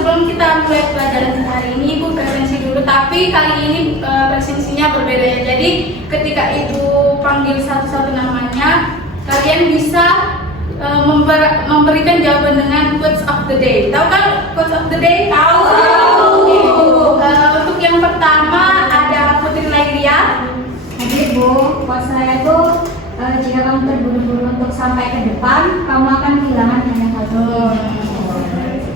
sebelum kita mulai pelajaran hari ini, Ibu presensi dulu. Tapi kali ini presensinya berbeda ya. Jadi ketika Ibu panggil satu-satu namanya, kalian bisa memberikan jawaban dengan quotes of the day. Tahu kan quotes of the day? Tahu. Untuk yang pertama ada Putri Lairia. Jadi Bu, quotes saya itu jika kamu terburu-buru untuk sampai ke depan, kamu akan kehilangan banyak hal.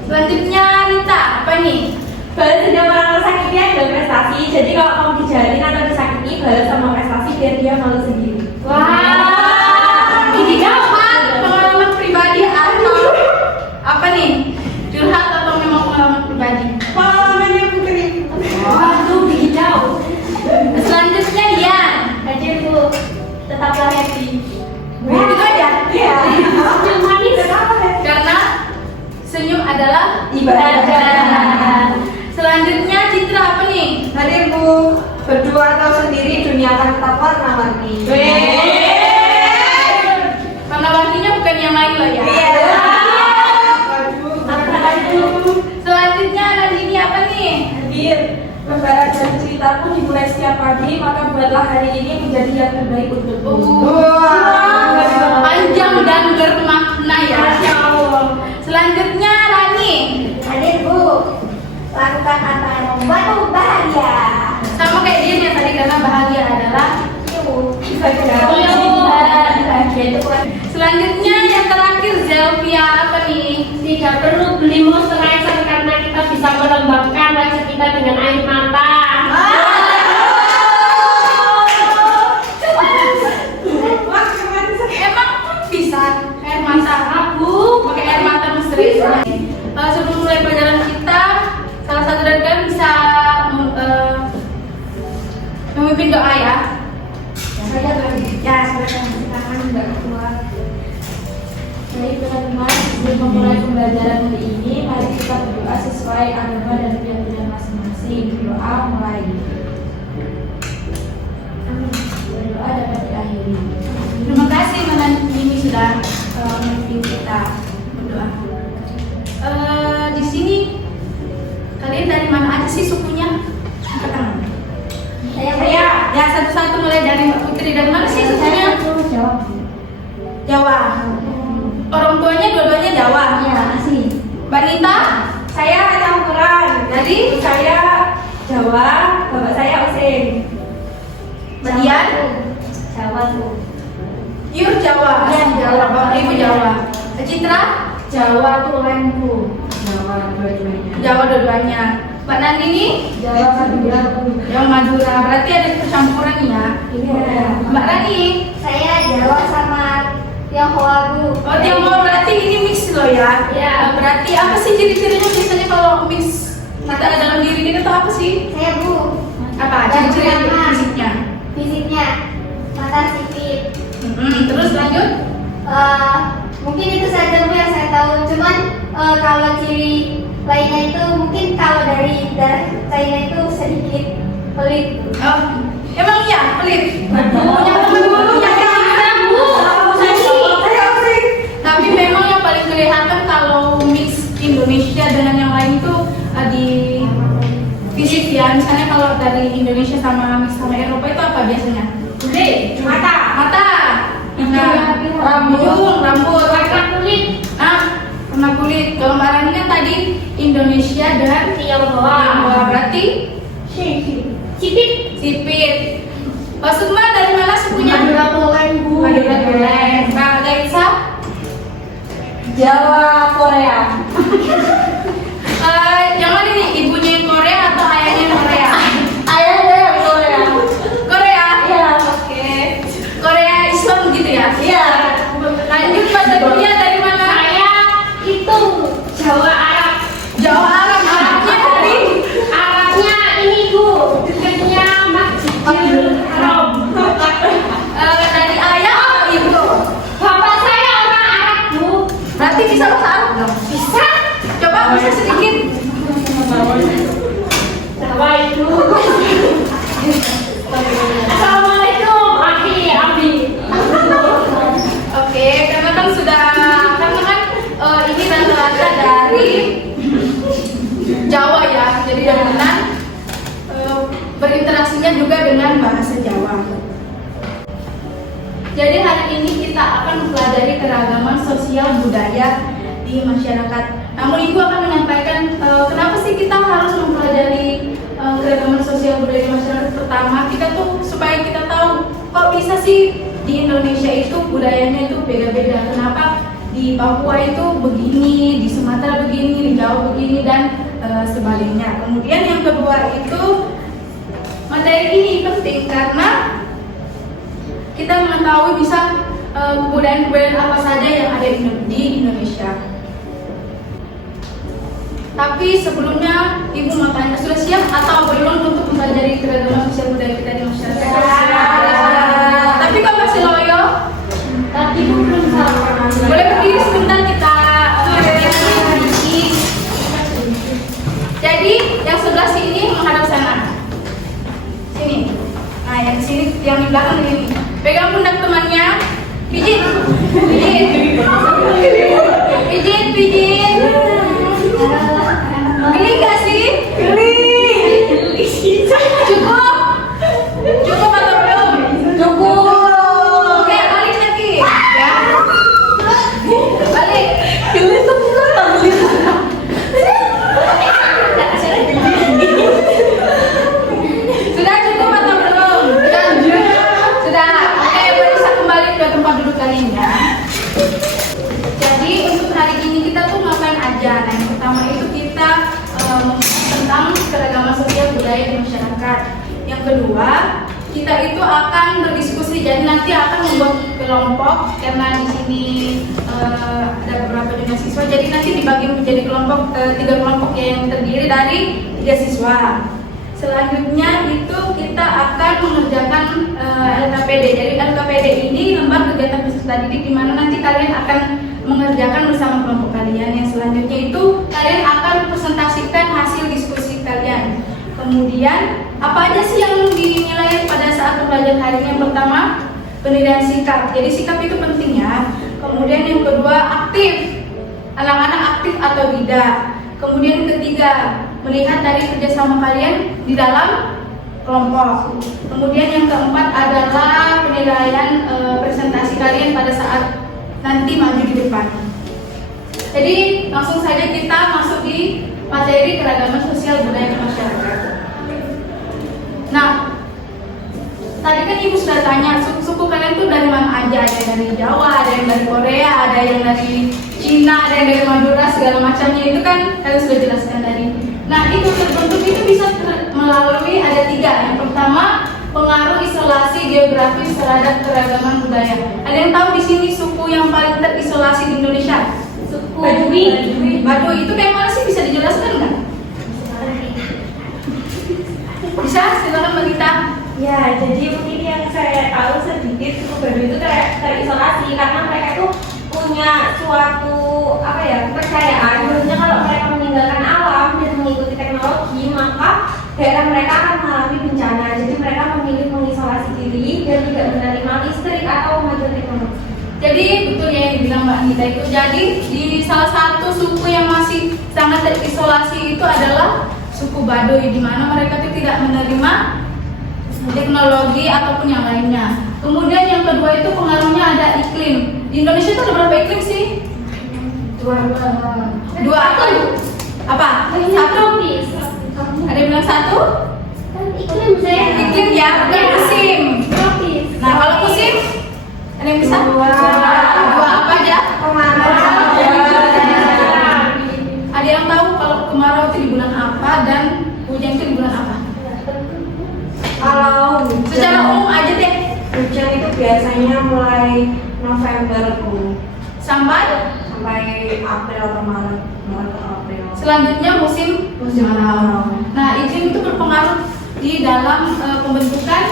Selanjutnya Rita, apa nih? Balas dendam orang tersakiti adalah prestasi. Jadi kalau kamu dijalin atau disakiti, balas sama prestasi biar dia malu sendiri. Wah, ini dapat pengalaman pribadi atau apa nih? Curhat atau memang pengalaman pribadi? Pengalamannya Putri. Waduh, hijau. Selanjutnya Dian. Hadir Bu, tetaplah happy. Itu aja. Iya. Senyum manis. Karena senyum adalah Ibadah. Selanjutnya Citra, apa nih? Hadir Bu, berdua atau sendiri dunia akan tetap warna-warni. Warna-warninya bukan yang lain loh ya. Iya. Selanjutnya Nandini, apa nih? Hadir, lembaran dan ceritaku dimulai setiap pagi, maka buatlah hari ini menjadi yang terbaik untukmu. Panjang dan bermakna ya. Masya Allah. Selanjutnya Rani. Hadir Bu, lakukan apa yang membuatmu bahagia. Sama kayak dia yang tadi, karena bahagia adalah Selanjutnya yang terakhir Zelvia, apa nih? Tidak perlu beli moisturizer karena kita bisa melembabkan wajah kita dengan air mata. Emang bisa air mata aku pakai air mata moisturizer. Sebelum mulai pelajaran kita, salah satu dari kalian bisa memimpin doa ya. Ya, silakan Mbak Ketua. Baik teman-teman, sebelum memulai pembelajaran hari ini, mari kita berdoa sesuai agama dan keyakinan masing-masing. Doa mulai. Berdoa dapat diakhiri. Terima kasih Mbak Nini sudah memimpin kita berdoa. Di sini kalian dari mana aja sih sukunya? Angkat tangan. Saya Ya, satu-satu mulai dari Mbak Putri. Dari mana sih sukunya? jawab. Jawa. Orang tuanya dua-duanya Jawa. Ya, asli. Mbak Nita, Saya campuran. jadi Saya Jawa, bapak saya Oseng. Mbak Dian, Jawa Bu. Yur Jawa. Iya, Jawa. Bapak Ibu Jawa. Citra, Jawa tuh Lembu. Jawa dua-duanya. Jawa dua-duanya. Mbak Nandini, Jawa Madura. yang Madura. Berarti ada percampuran ya. Iya. Mbak Rani, Saya Jawa sama Tionghoa Bu. oh Tionghoa, berarti ini mix loh ya. Ya. Berarti apa sih ciri-cirinya biasanya kalau mix kita dalam diri kita tuh apa sih? Saya Bu. Apa Yang ciri-ciri pertama, fisiknya? fisiknya mata sipit. Terus lanjut. Mungkin itu saja Bu yang saya tahu. Cuman kalau ciri lainnya itu mungkin kalau dari darah saya itu sedikit pelit. Oh, emang iya pelit. Punya teman dulu yang kayak gitu. Tapi memang yang paling kelihatan kalau mix Indonesia dengan yang lain itu di fisik ya. Misalnya kalau dari Indonesia sama mix sama Eropa itu apa biasanya? Mata. Mata, rambut, Warna kulit. warna kulit. Kalau Mbak Rani kan tadi Indonesia dan Tionghoa. berarti Cipit. sipit. Pak Sukma dari mana sukunya? Madura Polen Bu. Madura Polen. Nah, Gaisa? Jawa Korea. Yang mana nih? Ibunya yang Korea atau ayahnya yang Korea? Ayahnya yang Korea. Korea? Iya. Oke. Korea Islam gitu ya? Iya. Lanjut Pak Zadria dari mana? Saya itu Jawa Arab. Jawa Arab. Arabnya dari? Arabnya ini Bu, dekatnya Masjidil Haram. Dari ayah atau ibu? Bapak saya orang Arab Bu. Berarti bisa bahasa Arab dong? Bisa. Jawa ya, jadi dominan berinteraksinya juga dengan bahasa Jawa. Jadi hari ini kita akan mempelajari keragaman sosial budaya di masyarakat. Namun Ibu akan menyampaikan kenapa sih kita harus mempelajari keragaman sosial budaya di masyarakat. Pertama, kita tuh supaya kita tahu kok bisa sih di Indonesia itu budayanya itu beda-beda. Kenapa di Papua itu begini, di Sumatera begini, di Jawa begini, dan sebaliknya. Kemudian yang kedua itu materi ini penting karena kita mengetahui bisa kebudayaan-kebudayaan apa saja yang ada di Indonesia. Tapi sebelumnya Ibu mau tanya, sudah siap atau belum untuk mempelajari keragaman sosial budaya kita di masyarakat? Tapi kok masih loyo? Tapi Ibu belum salah. Boleh berdiri sebentar kita sedikit. Jadi yang sebelah sini menghadap sana. Sini. Nah yang sini, yang di belakang ini. Pegang pundak temannya. Pijit. Pijit. Pijit, pijit. Geli gak sih? Geli. Cukup? Cukup atau belum? Cukup. Oke, balik lagi. Ya. Balik. Geli semua. Sudah cukup atau belum? Sudah. Oke, bisa kembali ke tempat duduk kalian ya. Jadi untuk hari ini kita tuh ngapain aja? Nah, yang pertama itu kita tentang keragaman sosial budaya di masyarakat. Yang kedua, kita itu akan berdiskusi. Jadi nanti akan membuat kelompok karena di sini ada beberapa jumlah siswa. Jadi nanti dibagi menjadi kelompok 3 kelompok yang terdiri dari 3 siswa. Selanjutnya itu kita akan mengerjakan LKPD. Jadi LKPD ini lembar kegiatan peserta didik di mana nanti kalian akan mengerjakan bersama kelompok kalian. Yang selanjutnya itu kalian akan presentasikan hasil diskusi kalian. Kemudian apa aja sih yang dinilai pada saat pembelajaran hari ini? Yang pertama, penilaian sikap. Jadi sikap itu penting ya. Kemudian yang kedua, aktif. Anak-anak aktif atau tidak. Kemudian yang ketiga, melihat dari kerjasama kalian di dalam kelompok. Kemudian yang keempat adalah penilaian presentasi kalian pada saat nanti maju di depan. Jadi langsung saja kita masuk di materi keragaman sosial budaya masyarakat. Nah, tadi kan Ibu sudah tanya suku kalian tuh dari mana aja? Ada yang dari Jawa, ada yang dari Korea, ada yang dari Cina, ada yang dari Madura, segala macamnya itu kan kalian sudah jelaskan tadi. Nah, itu terbentuk itu bisa melalui ada 3. Yang pertama, pengaruh isolasi geografis terhadap keragaman budaya. Ada yang tahu di sini suku yang paling terisolasi di Indonesia? Suku Baduy. Baduy itu kayak mana sih, bisa dijelaskan nggak? Bisa, silakan Mbak Gita. Ya, jadi mungkin yang saya tahu sedikit suku Baduy itu terisolasi karena mereka itu punya suatu kepercayaan. Menurutnya kalau mereka meninggalkan alam dan mengikuti teknologi, maka daerah mereka akan mengalami bencana. Jadi mereka memilih mengisolasi diri dan tidak menerima listrik atau kemajuan teknologi. Jadi betul ya yang dibilang Mbak Anita itu. Jadi di salah satu suku yang masih sangat terisolasi itu adalah suku Baduy, di mana mereka itu tidak menerima teknologi ataupun yang lainnya. Kemudian yang kedua itu pengaruhnya ada iklim. Di Indonesia itu ada berapa iklim sih? Dua apa? Apa? Satu? Ada yang bilang 1? Iklim saya. Iklim ya, bukan musim. Nah kalau musim ada yang bisa? Dua apa aja? Ada yang tahu kalau kemarau itu di bulan apa dan hujan itu di bulan apa? Kalau Secara umum aja deh. hujan itu biasanya mulai November Sampai April atau Maret atau April. selanjutnya musim kemarau. Nah iklim itu berpengaruh di dalam pembentukan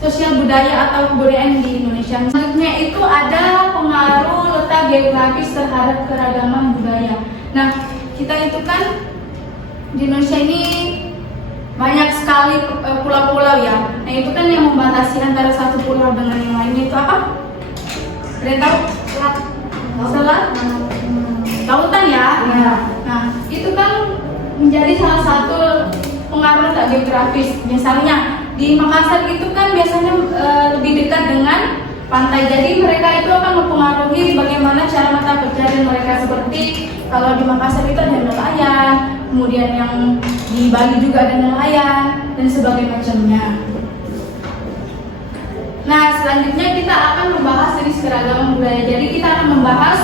sosial budaya atau kebudayaan di Indonesia. Selanjutnya itu ada pengaruh letak geografis terhadap keragaman budaya. Nah kita itu kan di Indonesia ini banyak sekali pulau-pulau ya. Nah itu kan yang membatasi antara satu pulau dengan yang lainnya itu apa? Ada yang tahu? Selat? Lautan ya? Nah itu kan menjadi berpengaruh tak geografis. Misalnya di Makassar itu kan biasanya lebih dekat dengan pantai, jadi mereka itu akan mempengaruhi bagaimana cara mata pencarian mereka. Seperti kalau di Makassar itu ada nelayan, kemudian yang di Bali juga ada nelayan dan sebagainya macamnya. Nah, selanjutnya kita akan membahas jenis keragaman budaya. Jadi kita akan membahas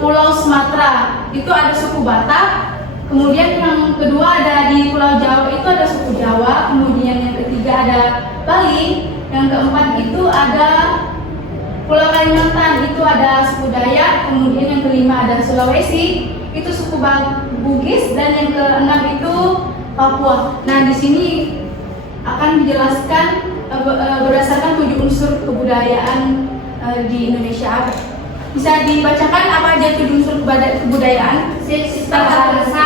Pulau Sumatera itu ada suku Batak. Kemudian yang kedua ada di Pulau Jawa itu ada suku Jawa. Kemudian yang ketiga ada Bali. Yang keempat itu ada Pulau Kalimantan, itu ada suku Dayak. Kemudian yang kelima ada Sulawesi, itu suku Bugis. Dan yang keenam itu Papua. Nah, di sini akan dijelaskan berdasarkan 7 unsur kebudayaan di Indonesia. Bisa dibacakan apa aja 7 unsur kebudayaan? Sistem bahasa,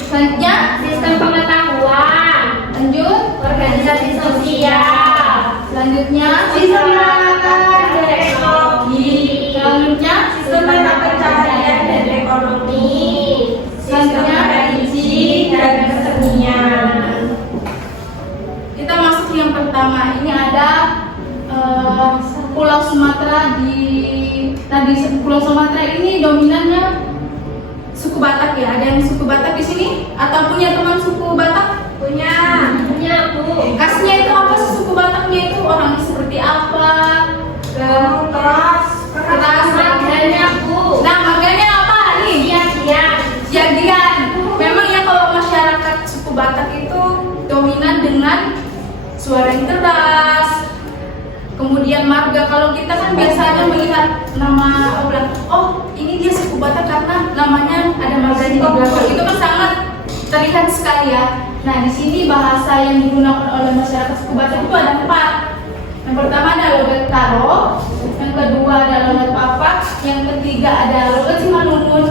Selanjutnya, sistem pengetahuan, lanjut. organisasi sosial, Selanjutnya, Sistem mata dan ekonomi. selanjutnya, Sistem mata pencaharian dan ekonomi. Sistem religi dan kesenian. kita masuk yang pertama. Ini ada Pulau Sumatera di Pulau Sumatera ini dominannya suku Batak ya. Ada yang suku Batak di sini atau punya teman suku Batak? Punya. Bu. Khasnya itu apa sih suku Bataknya itu? Orangnya seperti apa? Keras. Makanya Bu. Nah, makanya apa nih? Siang-siang. Jagian. Memang ya kalau masyarakat suku Batak itu dominan dengan suara yang keras. Kemudian marga, kalau kita kan biasanya melihat nama orang, oh ini dia suku Batak karena namanya ada marganya di belakang. Itu kan sangat terlihat sekali ya. Nah, di sini bahasa yang digunakan oleh masyarakat suku Batak itu ada 4. Yang pertama ada logat Karo, yang kedua ada logat Papak, yang ketiga ada logat Simalungun,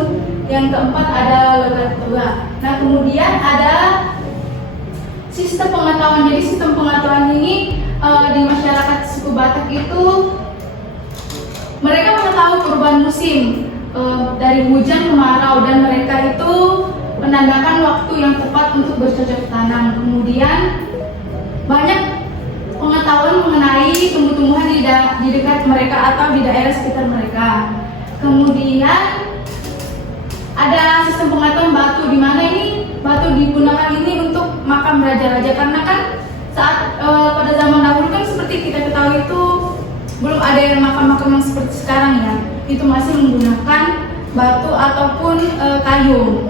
yang keempat ada logat Toba. Nah, kemudian ada sistem pengetahuan. Jadi sistem pengetahuan ini di masyarakat suku Batak itu mereka mengetahui perubahan musim dari hujan ke kemarau, dan mereka itu menandakan waktu yang tepat untuk bercocok tanam. Kemudian banyak pengetahuan mengenai tumbuh-tumbuhan di dekat mereka atau di daerah sekitar mereka. Kemudian ada sistem pengetahuan batu, di mana ini batu digunakan ini untuk makam raja-raja, karena kan saat pada zaman dahulu kan seperti kita ketahui itu belum ada yang makam-makam yang seperti sekarang ya. Itu masih menggunakan batu ataupun kayu.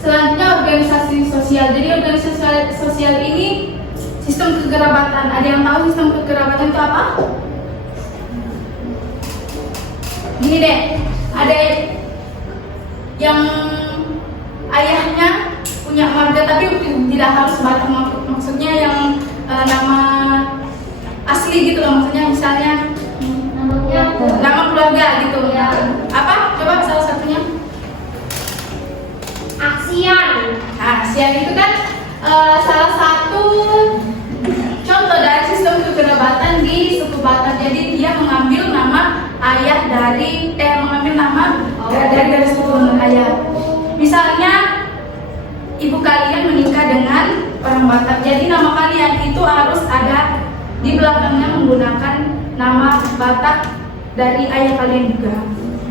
Selanjutnya organisasi sosial. Jadi organisasi sosial ini sistem kekerabatan. Ada yang tahu sistem kekerabatan itu apa? Gini deh, ada yang ayahnya punya marga tapi tidak harus Batak, maksudnya yang nama asli gitu loh, maksudnya misalnya nama keluarga gitu ya. Apa? Coba salah satunya. Aksian. Nah, Sian itu kan salah satu contoh dari sistem kekerabatan di suku Batak. Jadi dia mengambil nama ayah dari mengambil nama dari garis keturunan ayah. Misalnya ibu kalian menikah dengan orang Batak, jadi nama kalian itu harus ada di belakangnya menggunakan nama Batak dari ayah kalian juga.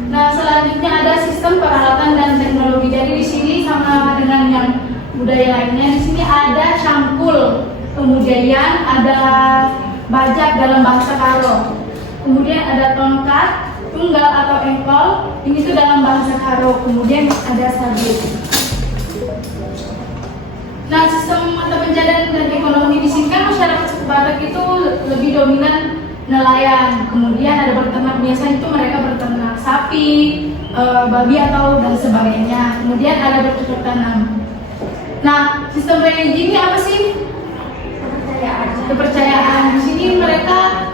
Nah, selanjutnya ada sistem peralatan dan teknologi. Jadi di sini sama dengan yang budaya lainnya. Di sini ada cangkul, kemudian ada bajak dalam bahasa Karo, kemudian ada tongkat, tunggal atau engkol, ini tuh dalam bahasa Karo, kemudian ada sabit. Nah, sistem mata pencarian dan ekonomi di sini kan masyarakat suku Batak itu lebih dominan nelayan, kemudian ada berternak, biasanya itu mereka berternak sapi, babi atau dan sebagainya, kemudian ada bercocok tanam. Nah, sistem religi ini apa sih? Kepercayaan. Di sini mereka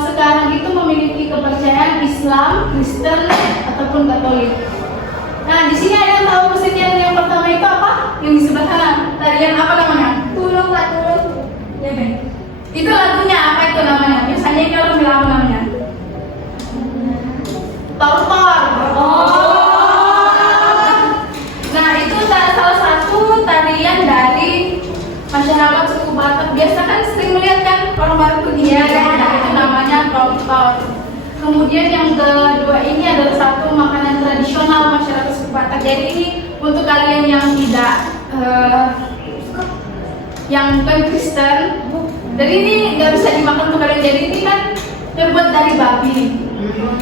sekarang itu memiliki kepercayaan Islam, Kristen ataupun Katolik. Nah, di sini ada yang tahu kesenian yang pertama itu apa? Yang di sebelah kanan. Tarian apa namanya? Tulung Pak Tulung. Ya, kan? Itu lagunya apa itu namanya? Biasanya ini orang bilang apa namanya? Tortor. Oh. Nah, itu salah satu keseharian dari masyarakat suku Batak. Biasa kan sering melihat kan orang baru pergi itu namanya klontol. Kemudian yang kedua ini adalah satu makanan tradisional masyarakat suku Batak. Jadi ini untuk kalian yang tidak yang bukan Kristen, jadi ini nggak bisa dimakan untuk kalian. Jadi ini kan terbuat dari babi.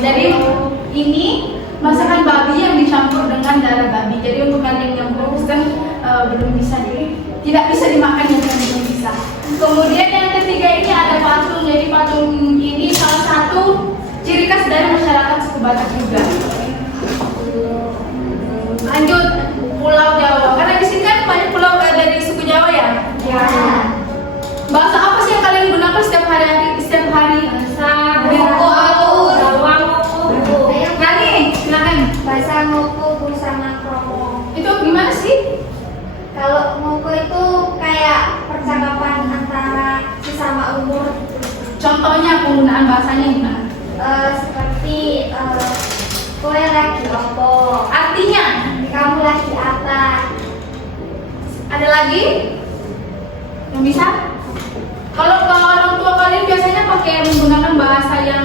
Jadi ini masakan babi yang dicampur dengan darah babi. Jadi untuk kalian yang bukan Kristen belum bisa tidak bisa dimakan, yang belum bisa. Kemudian yang ketiga ini ada patung. Jadi patung ini salah satu ciri khas dari masyarakat suku Batak juga. Lanjut Pulau Jawa. Karena di sini kan banyak pulau dari suku Jawa ya. Ya. Bahasa apa sih yang kalian gunakan setiap hari? Jawa Nani, silakan. Bahasa Ngoko bersama Kromo. Itu gimana sih? Kalau Ngoko itu kayak percakapan antara sesama umur. Contohnya penggunaan bahasanya gimana? Seperti kowe lagi opo, Artinya, kamu lagi apa. ada lagi yang bisa? Kalau ke orang tua kalian biasanya pakai menggunakan bahasa yang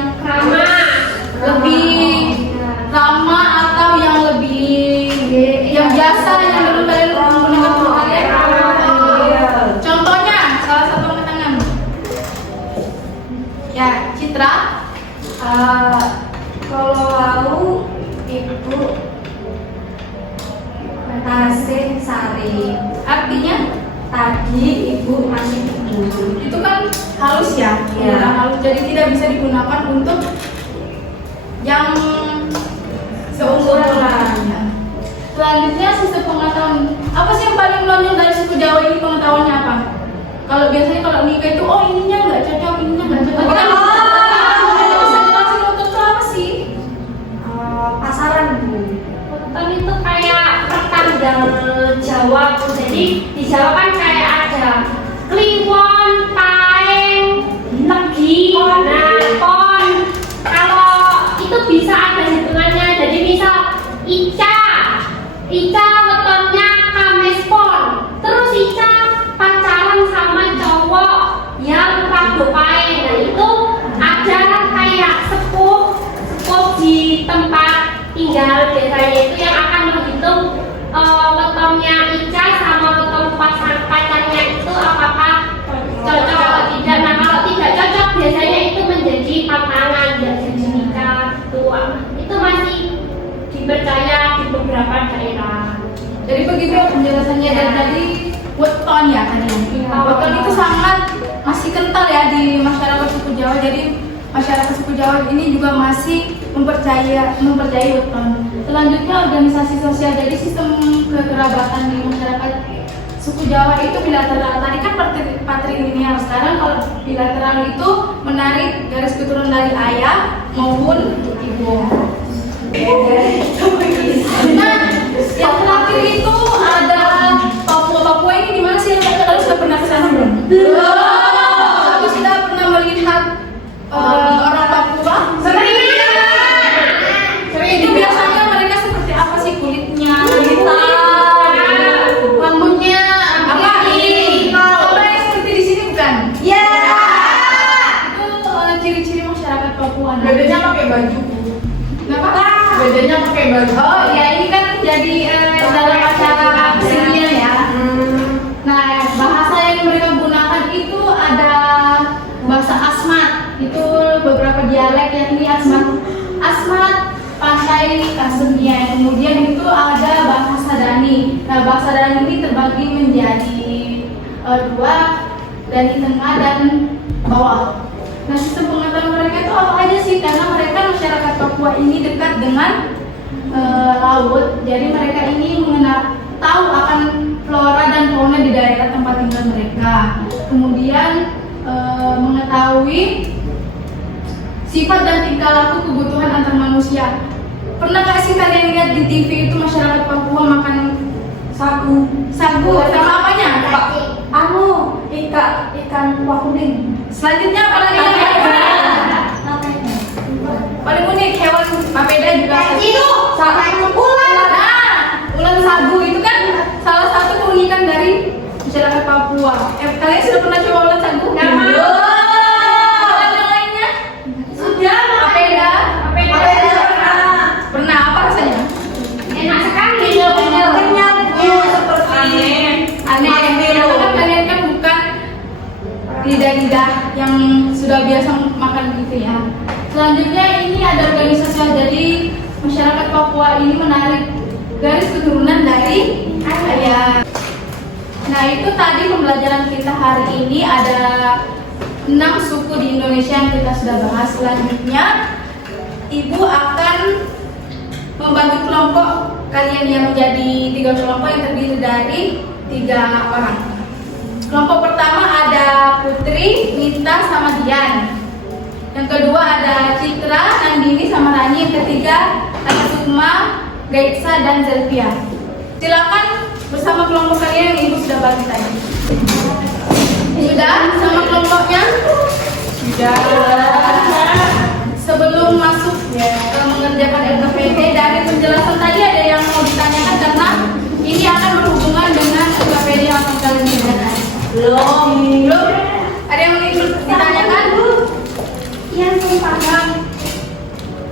lebih ramah atau yang lebih yang biasa yang dulu kalian menggunakan untuk kalian? Contohnya, salah satu angkat tangan. Ya, Citra. kalau lau itu Tasik Sari. Artinya Tadi ibu masih tidur. itu kan halus ya, Iya. halus, jadi tidak bisa digunakan untuk yang seumuran lainnya. Selanjutnya sistem pengetahuan. Apa sih yang paling menonjol dari suku Jawa ini, pengetahuannya apa? Kalau biasanya kalau nikah itu ininya nggak cocok, ininya nggak cocok. Kan bisa jelasin untuk itu apa sih? Pasaran bu. Weton itu kayak pertanggal Jawa Bu. Jadi di Jawa kan kayak ada Kliwon, Paeng, Legi, Pon. Kalau itu bisa ada hitungannya. Jadi misal Ica wetonnya Kamis Pon. Terus Ica pacaran sama cowok yang Rabu Paeng. Nah itu ada kayak sepuh di tempat tinggal biasanya itu yang akan menghitung wetonnya Ica sama weton pacarnya itu apakah cocok atau tidak. Nah kalau tidak cocok biasanya itu menjadi pasangan, tidak jadi nikah gitu. Itu masih dipercaya di beberapa daerah. Jadi begitu penjelasannya. Dan tadi weton ya tadi. Weton itu sangat masih kental ya di masyarakat suku Jawa. Jadi masyarakat suku Jawa ini juga masih mempercayai weton. Selanjutnya organisasi sosial. Jadi sistem kekerabatan di masyarakat suku Jawa itu bilateral. Tadi kan patrilineal. Sekarang kalau bilateral itu menarik garis keturunan dari ayah maupun ibu. Nah, yang terakhir itu ada Papua. Papua ini di mana sih? Kalian sudah pernah ke sana belum? Tapi sudah pernah melihat orang Papua? Sering. Jadi biasanya mereka seperti apa sih kulitnya? Hitam, rambutnya apa? Kalau yang seperti di sini bukan? Ya. Itu ciri-ciri masyarakat Papua. Bedanya pakai baju. Kenapa? Bedanya pakai baju. Oh ya, ini kan jadi dalam acara kesenian ya. Nah, bahasa yang mereka gunakan itu ada bahasa Asmat. Itu beberapa dialek, yakni Asmat Pantai Kasemian. Kemudian itu ada bahasa Sadani. Nah, bahasa Sadani ini terbagi menjadi dua, dari tengah dan bawah. Nah, sistem pengetahuan mereka itu apa aja sih? Karena mereka masyarakat Papua ini dekat dengan laut, jadi mereka ini tahu akan flora dan fauna di daerah tempat tinggal mereka. Kemudian mengetahui sifat dan tingkah laku kebutuhan antar manusia. Pernah gak sih kalian lihat di TV itu masyarakat Papua makan sagu sama apanya? Ikan kuah kuning. Selanjutnya apa lagi? Paling unik hewan papeda juga. Itu Ular. Nah, ular sagu itu kan salah satu keunikan dari Adik sudah pernah coba ulat sagu? Nggak mau. Yang lainnya? Sudah, Papeda? Papeda pernah. Pernah, apa rasanya? Enak sekali. Kenyang seperti Aneh, karena kan kalian kan bukan lidah-lidah yang sudah biasa makan gitu ya. Selanjutnya ini ada organisasi, jadi masyarakat Papua ini menarik garis keturunan dari ayah. Nah itu tadi pembelajaran kita hari ini, ada 6 suku di Indonesia yang kita sudah bahas. Selanjutnya Ibu akan membagi kelompok kalian yang menjadi 3 kelompok yang terdiri dari 3 orang. Kelompok pertama ada Putri, Nita, sama Dian. Yang kedua ada Citra, Nandini, sama Rani. Yang ketiga ada Sukma, Gaitsa, dan Zelvia. Silakan bersama kelompok kalian yang Ibu sudah bagi tadi. Sudah sama kelompoknya? Sudah. Sebelum masuk mengerjakan LKPD, dari penjelasan tadi ada yang mau ditanyakan karena ini akan berhubungan dengan LKPD yang akan kalian kerjakan. Belum. Ada yang ingin ditanyakan? Iya, saya paham.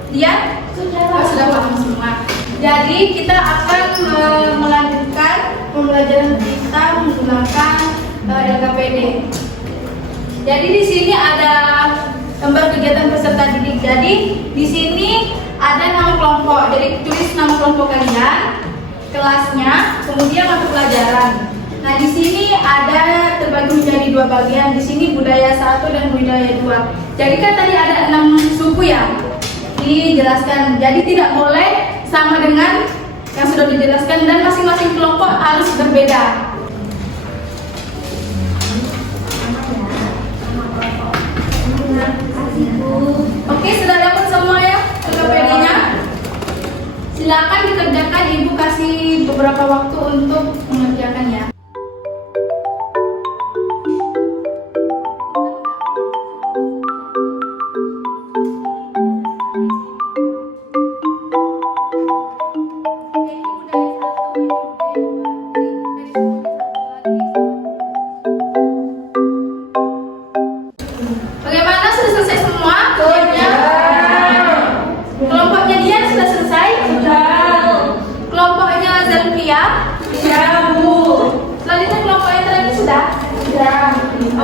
Dia? Sudah paham semua. Jadi kita akan melanjutkan pembelajaran kita menggunakan LKPD. Jadi di sini ada gambar kegiatan peserta didik. Jadi di sini ada nama kelompok. Jadi tulis nama kelompok kalian, kelasnya, kemudian mata pelajaran. Nah di sini ada terbagi menjadi 2 bagian. Di sini budaya 1 dan budaya 2. Jadi kan tadi ada 6 suku ya, dijelaskan. Jadi tidak boleh sama dengan yang sudah dijelaskan dan masing-masing kelompok harus berbeda. Oke, sudah dapat semua ya LKPD-nya? Silakan dikerjakan, Ibu kasih beberapa waktu untuk mengerjakannya. Bagaimana, sudah selesai semua? Kelompoknya Dian sudah selesai? Kelompoknya Zelvia? Bu. Selanjutnya kelompok yang terakhir sudah?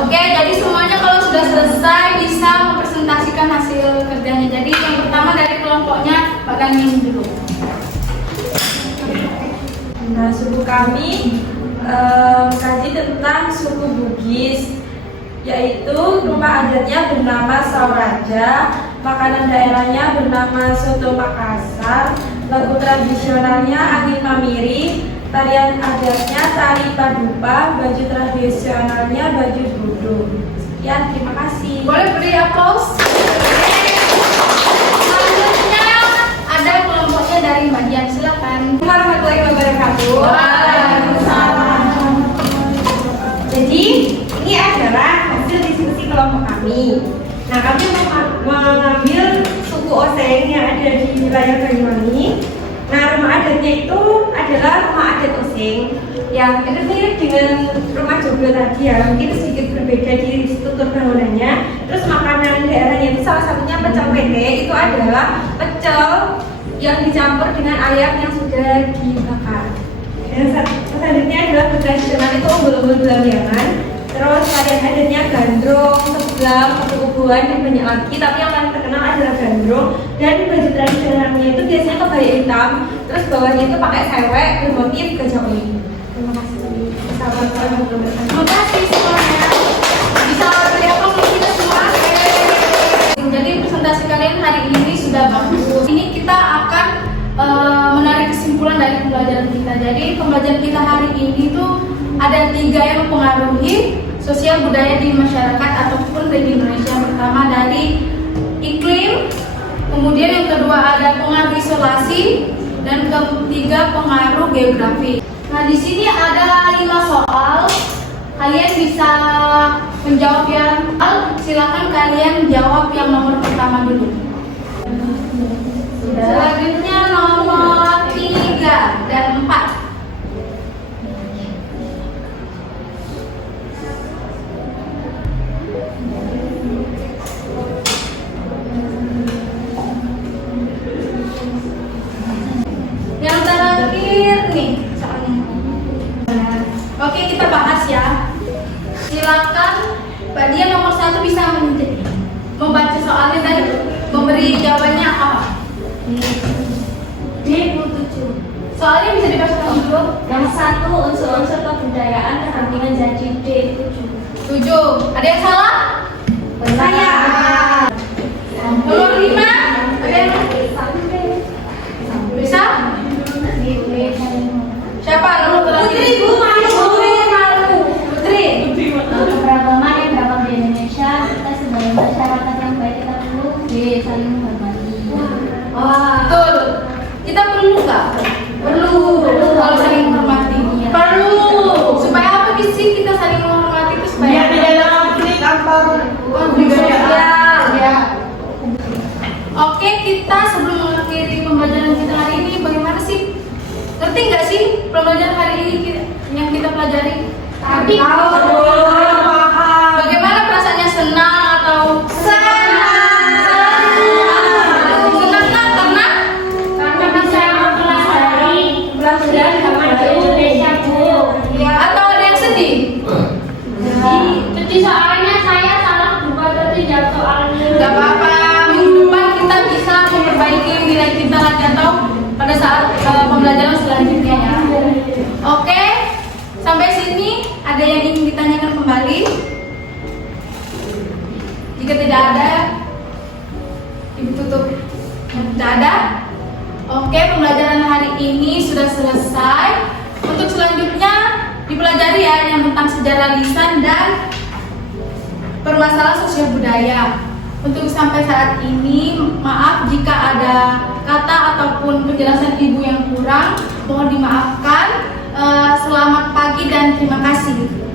Oke, jadi semuanya kalau sudah selesai bisa mempresentasikan hasil kerjanya. Jadi yang pertama dari kelompoknya Pak Ganin dulu. Nah, suku kami kaji tentang suku Bugis, yaitu rumah adatnya bernama Sauraja, makanan daerahnya bernama Soto Makassar, lagu tradisionalnya Angin Mamiri, tarian adatnya Tari Padupa, baju tradisionalnya baju Budo. Sekian, terima kasih. Boleh beri aplaus? Selanjutnya ada kelompoknya dari Mbak Dian, silakan. Warahmatullahi wabarakatuh. Waalaikumsalam. Jadi ini adalah hasil diskusi kelompok kami. Nah, kami mengambil suku Oseng yang ada di wilayah Banyuwangi. Nah, rumah adatnya itu adalah rumah adat Oseng yang mirip dengan rumah Joglo tadi ya, mungkin sedikit berbeda di struktur bangunannya. Terus makanan daerahnya itu salah satunya pecel pete, itu adalah pecel yang dicampur dengan ayam yang sudah dibakar. Dan selanjutnya adalah tradisional itu umbul-umbul belambangan. Terus tarian adatnya gandrung, sebelang, kubu-kubuan, dan banyak lagi. Tapi yang paling terkenal adalah gandrung. Dan baju tradisionalnya itu biasanya kebaya hitam. Terus bawahnya itu pakai sewek bermotif gajah uling. Terima kasih. Terima kasih semuanya. Bisa beri aplaus untuk kita semua. Jadi presentasi kalian hari ini sudah bagus. Ini kita akan menarik kesimpulan dari pembelajaran kita. Jadi pembelajaran kita hari ini tuh ada 3 yang mempengaruhi sosial budaya di masyarakat ataupun di Indonesia. Pertama dari iklim, kemudian yang kedua ada pengaruh isolasi, dan ketiga pengaruh geografi. Nah di sini ada 5 soal. Kalian bisa menjawab yang silakan kalian jawab yang nomor pertama dulu. Selanjutnya nomor 3 dan 4. beri jawabannya apa? D27. Soalnya bisa dibacakan dulu. Yang satu unsur-unsur kebudayaan kerampingan jadi D7. 7. Ada yang salah? Saya. Nomor 5. Ada yang bisa? Siapa? Nomor terakhir. Putri. Keberagaman yang beragam di Indonesia, kita sebagai masyarakat yang baik kita perlu saling menghormati. Betul. Kita perlu nggak? Perlu. Kalau saling menghormati. Perlu. Supaya apa sih kita saling menghormati itu supaya Biar tidak ada konflik antar konflik sosial. Ya. Oke, kita sebelum mengakhiri pembelajaran kita hari ini, bagaimana sih? Ngerti nggak sih pembelajaran hari ini yang kita pelajari? Tapi bagaimana perasaannya, senang atau senang karena bisa mempelajari pelajaran bahasa Indonesia, Bu. atau ada yang sedih? Jadi soalnya saya salah buat tadi jawab soalnya. Gak apa-apa, minggu depan kita bisa memperbaiki nilai kita lagi atau pada saat pembelajaran selanjutnya ya. Oke, sampai sini ada yang ingin ditanyakan kembali? Jika tidak ada, Ibu tutup. Tidak ada? Oke, pembelajaran hari ini sudah selesai. Untuk selanjutnya dipelajari ya yang tentang sejarah lisan dan permasalahan sosial budaya. Untuk sampai saat ini, maaf jika ada kata ataupun penjelasan Ibu yang kurang, mohon dimaafkan. Selamat pagi dan terima kasih.